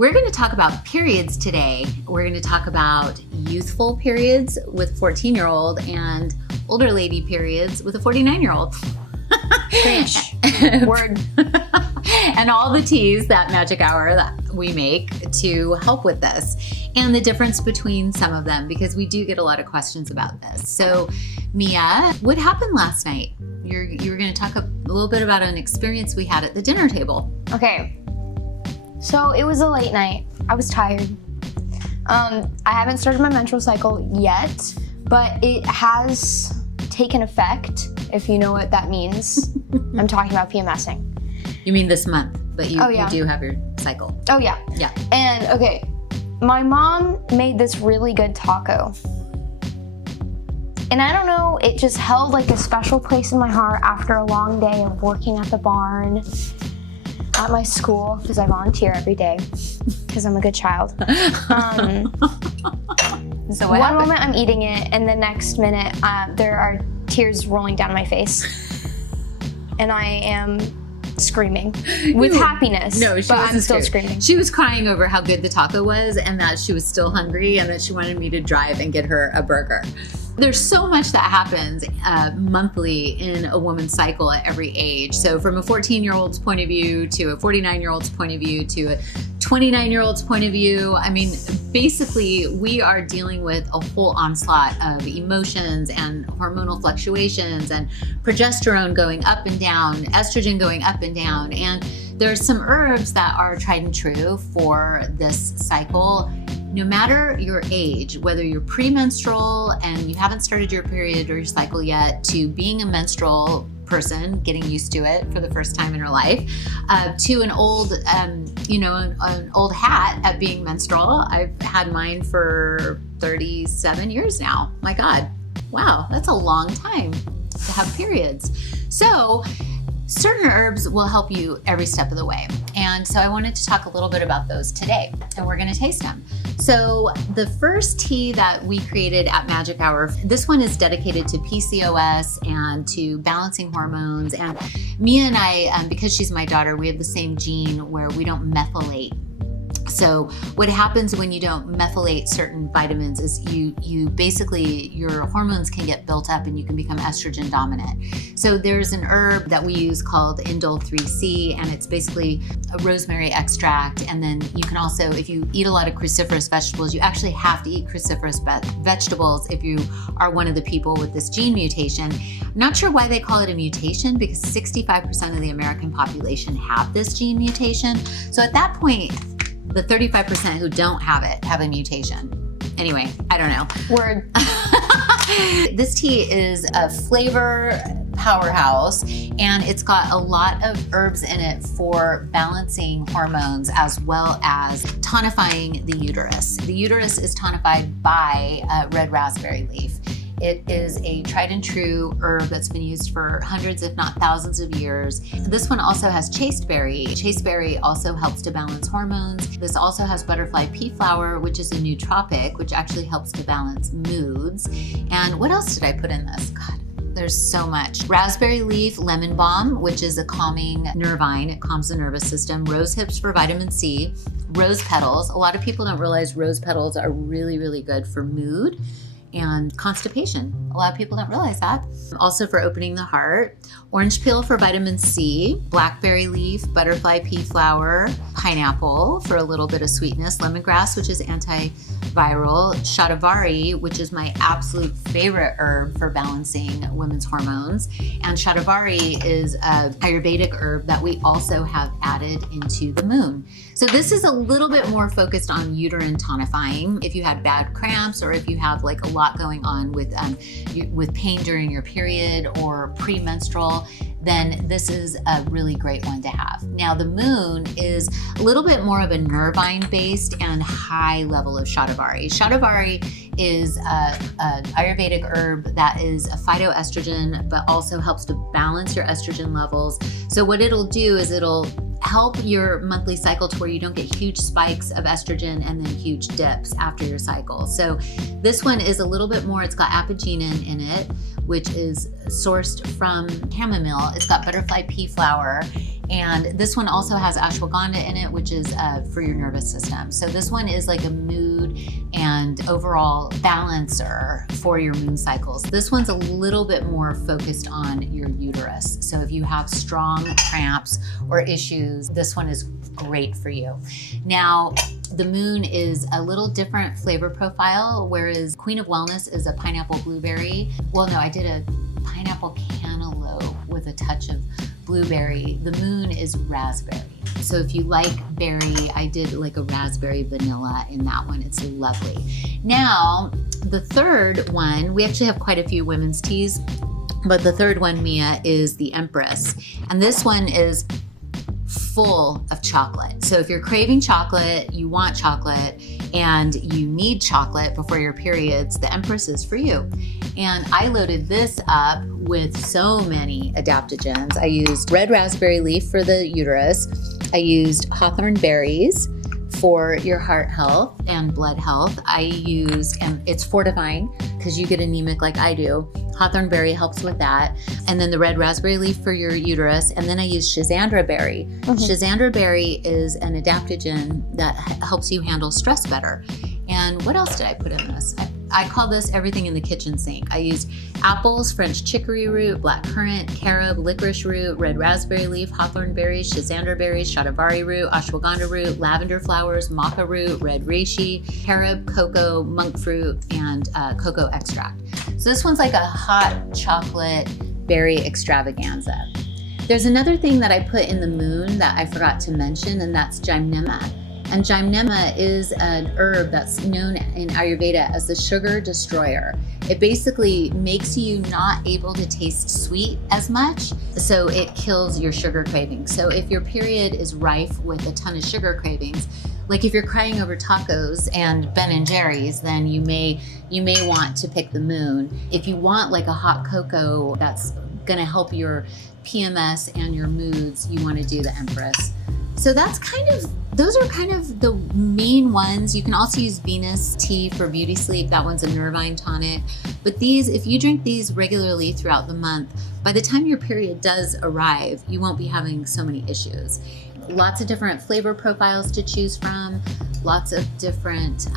We're going to talk about periods today. We're going to talk about youthful periods with 14-year-old and older lady periods with a 49-year-old. Preach. Word. And all the teas that Magic Hour that we make to help with this, and the difference between some of them, because we do get a lot of questions about this. So Mia, what happened last night? You were going to talk a little bit about an experience we had at the dinner table. Okay. So it was a late night. I was tired. I haven't started my menstrual cycle yet, but it has taken effect, if you know what that means. I'm talking about PMSing. You mean this month, but you yeah. do have your cycle. Oh, yeah. Yeah. And, okay, my mom made this really good taco. And I don't know, it just held like a special place in my heart after a long day of working at the barn, at my school, because I volunteer every day, because I'm a good child. So one happened? moment I'm eating it, and the next minute there are tears rolling down my face. And I am screaming with happiness, but I'm still screaming. She was crying over how good the taco was and that she was still hungry and that she wanted me to drive and get her a burger. There's so much that happens monthly in a woman's cycle at every age. So from a 14-year-old's point of view to a 49-year-old's point of view to a 29-year-old's point of view, I mean, basically we are dealing with a whole onslaught of emotions and hormonal fluctuations and progesterone going up and down, estrogen going up and down. And there's some herbs that are tried and true for this cycle. No matter your age, whether you're premenstrual and you haven't started your period or your cycle yet, to being a menstrual person, getting used to it for the first time in her life, to an old, an old hat at being menstrual. I've had mine for 37 years now. My God, wow, that's a long time to have periods. So certain herbs will help you every step of the way. And so I wanted to talk a little bit about those today, and we're going to taste them. So the first tea that we created at Magic Hour, this one is dedicated to PCOS and to balancing hormones. And Mia and I, because she's my daughter, we have the same gene where we don't methylate. So what happens when you don't methylate certain vitamins is you basically, your hormones can get built up and you can become estrogen dominant. So there's an herb that we use called Indole 3C, and it's basically a rosemary extract. And then you can also, if you eat a lot of cruciferous vegetables, you actually have to eat cruciferous vegetables if you are one of the people with this gene mutation. I'm not sure why they call it a mutation, because 65% of the American population have this gene mutation. So at that point, the 35% who don't have it have a mutation. Anyway, I don't know. Word. This tea is a flavor powerhouse, and it's got a lot of herbs in it for balancing hormones as well as tonifying the uterus. The uterus is tonified by red raspberry leaf. It is a tried and true herb that's been used for hundreds, if not thousands of years. This one also has chasteberry. Chasteberry also helps to balance hormones. This also has butterfly pea flower, which is a nootropic, which actually helps to balance moods. And what else did I put in this? God, there's so much. Raspberry leaf lemon balm, which is a calming nervine. It calms the nervous system. Rose hips for vitamin C. Rose petals. A lot of people don't realize rose petals are really, really good for mood and constipation. A lot of people don't realize that. Also for opening the heart. Orange peel for vitamin C, blackberry leaf, butterfly pea flower, pineapple for a little bit of sweetness, lemongrass, which is antiviral, shatavari, which is my absolute favorite herb for balancing women's hormones. And shatavari is an Ayurvedic herb that we also have added into the moon. So this is a little bit more focused on uterine tonifying. If you had bad cramps, or if you have like a lot going on with pain during your period or premenstrual, then this is a really great one to have. Now the moon is a little bit more of a nervine based and high level of shatavari. Shatavari is an Ayurvedic herb that is a phytoestrogen, but also helps to balance your estrogen levels. So what it'll do is it'll help your monthly cycle to where you don't get huge spikes of estrogen and then huge dips after your cycle. So this one is a little bit more, it's got apigenin in it, which is sourced from chamomile. It's got butterfly pea flower, And this one also has ashwagandha in it, which is for your nervous system. So this one is like a mood and overall balancer for your moon cycles. This one's a little bit more focused on your uterus. So if you have strong cramps or issues, this one is great for you. Now, the moon is a little different flavor profile, whereas Queen of Wellness is a pineapple blueberry. Well, no, I did a pineapple cantaloupe with a touch of blueberry. The moon is raspberry. So if you like berry, I did like a raspberry vanilla in that one. It's lovely. Now, the third one, we actually have quite a few women's teas, but the third one, Mia, is the Empress. And this one is full of chocolate. So if you're craving chocolate, you want chocolate, and you need chocolate before your periods, the Empress is for you. And I loaded this up with so many adaptogens. I used red raspberry leaf for the uterus. I used hawthorn berries for your heart health and blood health. I used, and it's fortifying because you get anemic like I do. Hawthorn berry helps with that. And then the red raspberry leaf for your uterus. And then I used schizandra berry. Schizandra berry is an adaptogen that helps you handle stress better. And what else did I put in this? I call this everything in the kitchen sink. I used apples, French chicory root, black currant, carob, licorice root, red raspberry leaf, hawthorn berries, schizandra berries, shatavari root, ashwagandha root, lavender flowers, maca root, red reishi, carob, cocoa, monk fruit, and cocoa extract. So this one's like a hot chocolate berry extravaganza. There's another thing that I put in the moon that I forgot to mention, and that's gymnema. And gymnema is an herb that's known in Ayurveda as the sugar destroyer. It basically makes you not able to taste sweet as much, so it kills your sugar cravings. So if your period is rife with a ton of sugar cravings, like if you're crying over tacos and Ben and Jerry's, then you may want to pick the moon. If you want like a hot cocoa that's gonna help your PMS and your moods, you wanna do the Empress. So those are kind of the main ones. You can also use Venus tea for beauty sleep. That one's a nervine tonic. But these, if you drink these regularly throughout the month, by the time your period does arrive, you won't be having so many issues. Lots of different flavor profiles to choose from, lots of different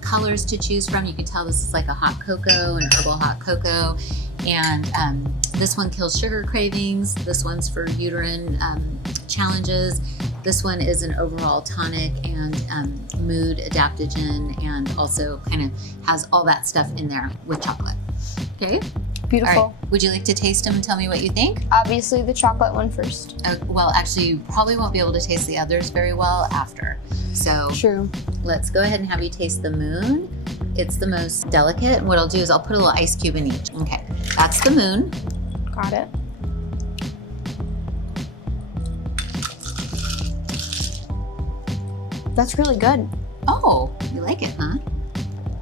colors to choose from. You can tell this is like a hot cocoa, an herbal hot cocoa. And this one kills sugar cravings. This one's for uterine challenges. This one is an overall tonic and mood adaptogen, and also kind of has all that stuff in there with chocolate. Okay? Beautiful. All right. Would you like to taste them and tell me what you think? Obviously the chocolate one first. Well, actually, you probably won't be able to taste the others very well after. So True. Let's go ahead and have you taste the moon. It's the most delicate. And what I'll do is I'll put a little ice cube in each. Okay, that's the moon. Got it. That's really good. Oh, you like it, huh?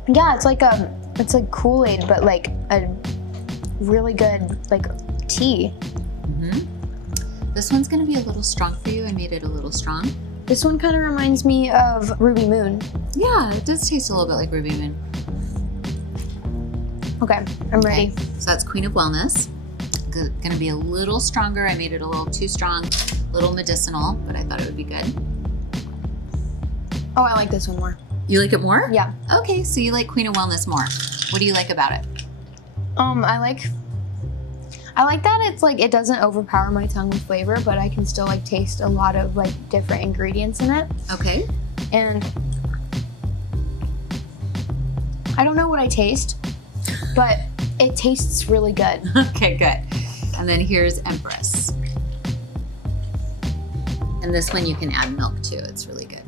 Yeah, it's like Kool-Aid, but like a really good like tea. This one's gonna be a little strong for you. I made it a little strong. This one kind of reminds me of Ruby Moon. Yeah, it does taste a little bit like Ruby Moon. Okay, I'm ready. So that's Queen of Wellness. Gonna be a little stronger. I made it a little too strong, a little medicinal, but I thought it would be good. Oh, I like this one more. You like it more? Yeah. Okay, so you like Queen of Wellness more. What do you like about it? I like that it's like it doesn't overpower my tongue with flavor, but I can still like taste a lot of like different ingredients in it. Okay. And I don't know what I taste, but it tastes really good. Okay, good. And then here's Empress. And this one you can add milk to. It's really good.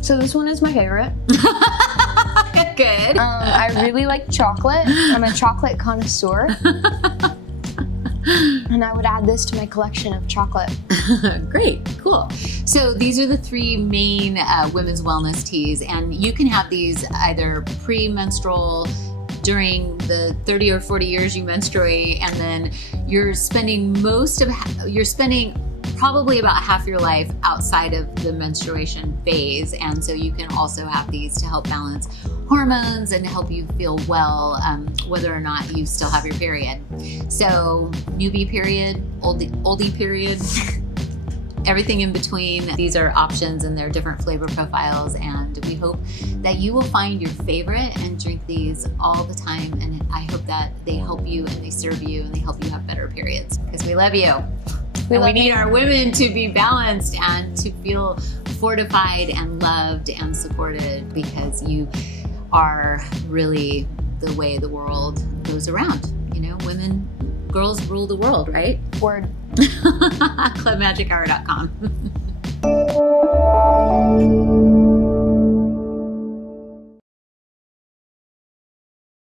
So this one is my favorite. Good. I really like chocolate. I'm a chocolate connoisseur. And I would add this to my collection of chocolate. Great, cool. So these are the three main women's wellness teas, and you can have these either pre-menstrual, during the 30 or 40 years you menstruate, and then you're spending probably about half your life outside of the menstruation phase. And so you can also have these to help balance hormones and help you feel well, whether or not you still have your period. So newbie period, oldie period, everything in between. These are options and they're different flavor profiles, and we hope that you will find your favorite and drink these all the time. And I hope that they help you and they serve you and they help you have better periods, because we love you. We need our women to be balanced and to feel fortified and loved and supported, because you are really the way the world goes around. You know, women, girls rule the world, right? Word. Clubmagichour.com.